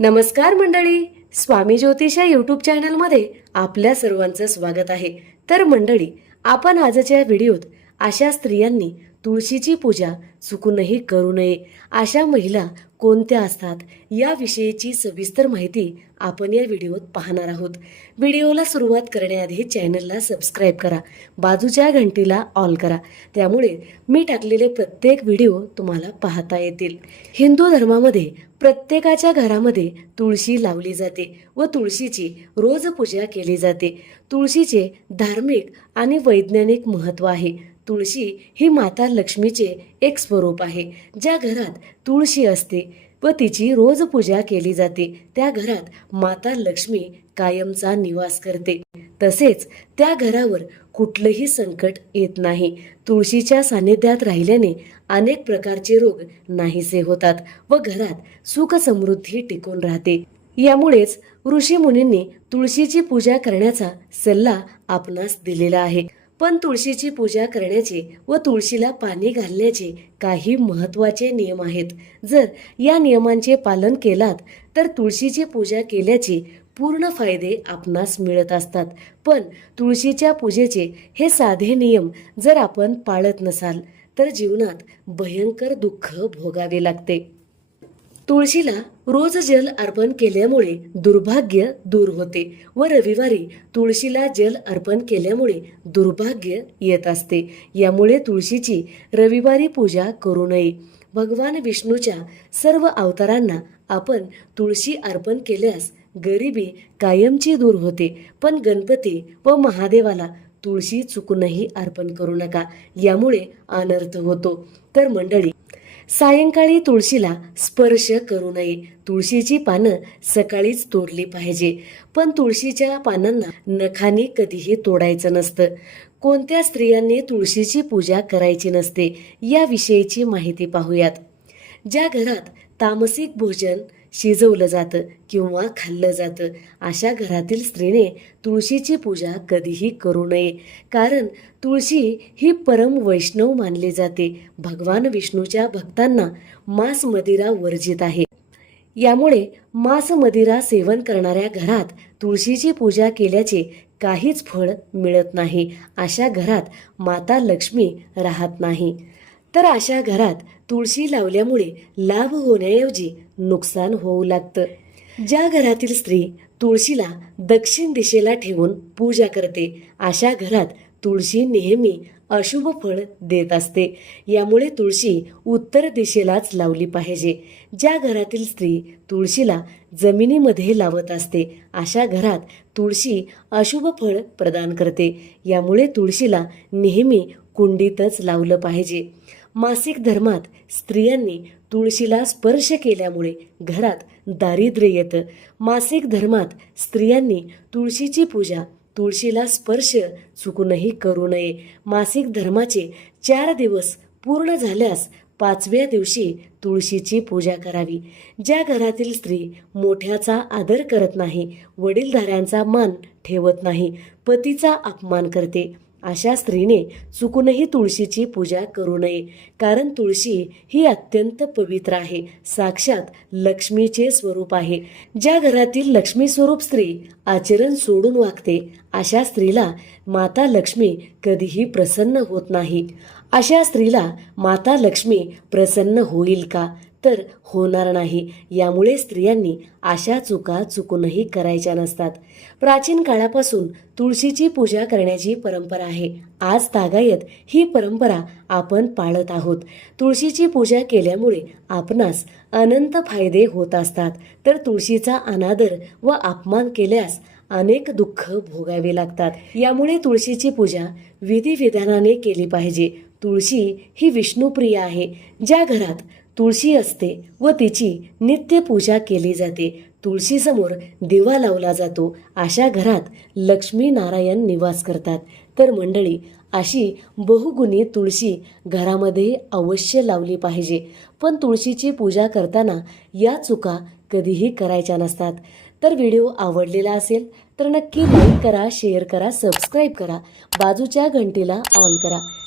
नमस्कार मंडळी स्वामी ज्योतिषा यूट्यूब चॅनलमध्ये आपल्या सर्वांचं स्वागत आहे. तर मंडळी आपण आजच्या व्हिडिओत अशा स्त्रियांनी तुळशीची पूजा चुकूनही करू नये. अशा महिला कोणत्या असतात? याविषयीची सविस्तर माहिती आपण या व्हिडिओत पाहणार आहोत. व्हिडिओला सुरुवात करण्याआधी चॅनलला सबस्क्राईब करा. बाजूच्या घंटीला ऑल करा. त्यामुळे मी टाकलेले प्रत्येक व्हिडिओ तुम्हाला पाहता येतील. हिंदू धर्मामध्ये प्रत्येकाच्या घरामध्ये तुळशी लावली जाते व तुळशीची रोज पूजा केली जाते. तुळशीचे धार्मिक आणि वैज्ञानिक महत्त्व आहे. तुळशी ही माता लक्ष्मीचे एक स्वरूप आहे ज्या घरात तुळशी असते व तिची रोज पूजा केली जाते. त्या घरात माता लक्ष्मी कायमचा निवास करते. तसेच त्या घरावर कुठलंही संकट येत नाही. तुळशीच्या सानिध्यात राहिल्याने अनेक प्रकारचे रोग नाहीसे होतात व घरात सुख समृद्धी टिकून राहते. यामुळेच ऋषी मुनींनी तुळशीची पूजा करण्याचा सल्ला आपणास दिलेला आहे. पण तुळशीची पूजा करण्याचे व तुळशीला पाणी घालण्याचे काही महत्त्वाचे नियम आहेत. जर या नियमांचे पालन केलात तर तुळशीची पूजा केल्याचे पूर्ण फायदे आपणास मिळत असतात. पण तुळशीच्या पूजेचे हे साधे नियम जर आपण पाळत नसाल तर जीवनात भयंकर दुःख भोगावे लागते. तुळशीला रोज जल अर्पण केल्यामुळे दुर्भाग्य दूर होते व रविवारी तुळशीला जल अर्पण केल्यामुळे दुर्भाग्य येत असते. यामुळे तुळशीची रविवारी पूजा करू नये. भगवान विष्णूच्या सर्व अवतारांना आपण तुळशी अर्पण केल्यास गरिबी कायमची दूर होते. पण गणपती व महादेवाला तुळशी चुकूनही अर्पण करू नका. यामुळे अनर्थ होतो. तर मंडळी सायंकाळी तुळशीला स्पर्श करू नये. तुळशीची पानं सकाळीच तोडली पाहिजे. पण तुळशीच्या पानांना नखाने कधीही तोडायचं नसतं. कोणत्या स्त्रियांनी तुळशीची पूजा करायची नसते याविषयीची माहिती पाहूयात. ज्या घरात तामसिक भोजन शिजवलं जातं किंवा खाल्लं जातं. अशा घरातील स्त्रीने तुळशीची पूजा कधीही करू नये. कारण तुळशी ही परम वैष्णव मानली जाते. भगवान विष्णूच्या भक्तांना मांस मदिरा वर्जित आहे. यामुळे मांस मदिरा सेवन करणाऱ्या घरात तुळशीची पूजा केल्याचे काहीच फळ मिळत नाही. अशा घरात माता लक्ष्मी राहत नाही. तर अशा घरात तुळशी लावल्यामुळे लाभ होण्याऐवजी नुकसान होऊ लागतं. ज्या घरातील स्त्री तुळशीला दक्षिण दिशेला ठेवून पूजा करते अशा घरात तुळशी नेहमी अशुभ फळ देत असते. यामुळे तुळशी उत्तर दिशेलाच लावली पाहिजे. ज्या घरातील स्त्री तुळशीला जमिनीमध्ये लावत असते अशा घरात तुळशी अशुभ फळ प्रदान करते. यामुळे तुळशीला नेहमी कुंडीतच लावलं पाहिजे. मासिक धर्मात स्त्रियांनी तुळशीला स्पर्श केल्यामुळे घरात दारिद्र्य येतं. मासिक धर्मात स्त्रियांनी तुळशीची पूजा तुळशीला स्पर्श चुकूनही करू नये. मासिक धर्माचे चार दिवस पूर्ण झाल्यास पाचव्या दिवशी तुळशीची पूजा करावी. ज्या घरातील स्त्री मोठ्याचा आदर करत नाही वडीलधाऱ्यांचा मान ठेवत नाही पतीचा अपमान करते अशा स्त्रीने चुकूनही तुळशीची पूजा करू नये. कारण तुळशी ही अत्यंत पवित्र आहे. साक्षात लक्ष्मीचे स्वरूप आहे. ज्या घरातील लक्ष्मी स्वरूप स्त्री आचरण सोडून वागते अशा स्त्रीला माता लक्ष्मी कधीही प्रसन्न होत नाही. अशा स्त्रीला माता लक्ष्मी प्रसन्न होईल का? तर होणार नाही. यामुळे स्त्रियांनी अशा चुका चुकूनही करायच्या नसतात. प्राचीन काळापासून तुळशीची पूजा करण्याची परंपरा आहे. आज तागायत ही परंपरा आपण पाळत आहोत. तुळशीची पूजा केल्यामुळे आपणास अनंत फायदे होत असतात. तर तुळशीचा अनादर व अपमान केल्यास अनेक दुःख भोगावे लागतात. यामुळे तुळशीची पूजा विधिविधानाने केली पाहिजे. तुळशी ही विष्णुप्रिय आहे. ज्या घरात तुळशी असते व तिची नित्य पूजा केली जाते. तुळशीसमोर दिवा लावला जातो. अशा घरात लक्ष्मी नारायण निवास करतात. तर मंडळी अशी बहुगुणी तुळशी घरामध्ये अवश्य लावली पाहिजे. पण तुळशीची पूजा करताना या चुका कधीही करायच्या नसतात. तर व्हिडिओ आवडलेला असेल तर नक्की लाईक करा शेअर करा सबस्क्राईब करा. बाजूच्या घंटीला ऑल करा.